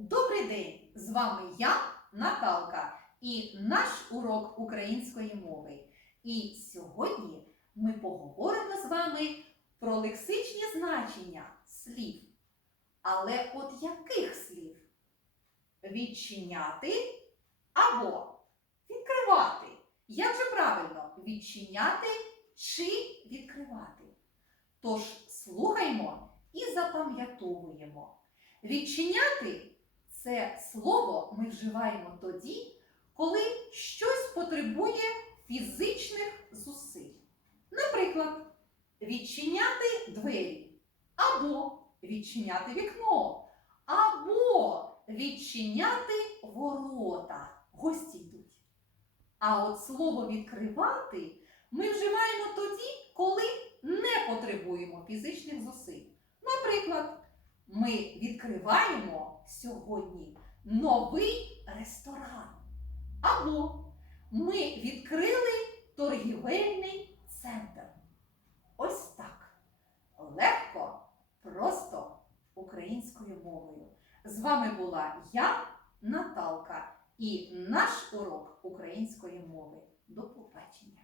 Добрий день! З вами я, Наталка, і наш урок української мови. І сьогодні ми поговоримо з вами про лексичні значення слів. Але от яких слів? Відчиняти або відкривати. Як же правильно відчиняти чи відкривати? Тож слухаймо і запам'ятовуємо. Відчиняти це слово ми вживаємо тоді, коли щось потребує фізичних зусиль. Наприклад, відчиняти двері, або відчиняти вікно, або відчиняти ворота. Гості йдуть. А от слово відкривати ми вживаємо тоді, коли не потребуємо фізичних зусиль. Ми відкриваємо сьогодні новий ресторан. Або ми відкрили торгівельний центр. Ось так. Легко, просто українською мовою. З вами була я, Наталка, і наш урок української мови. До побачення!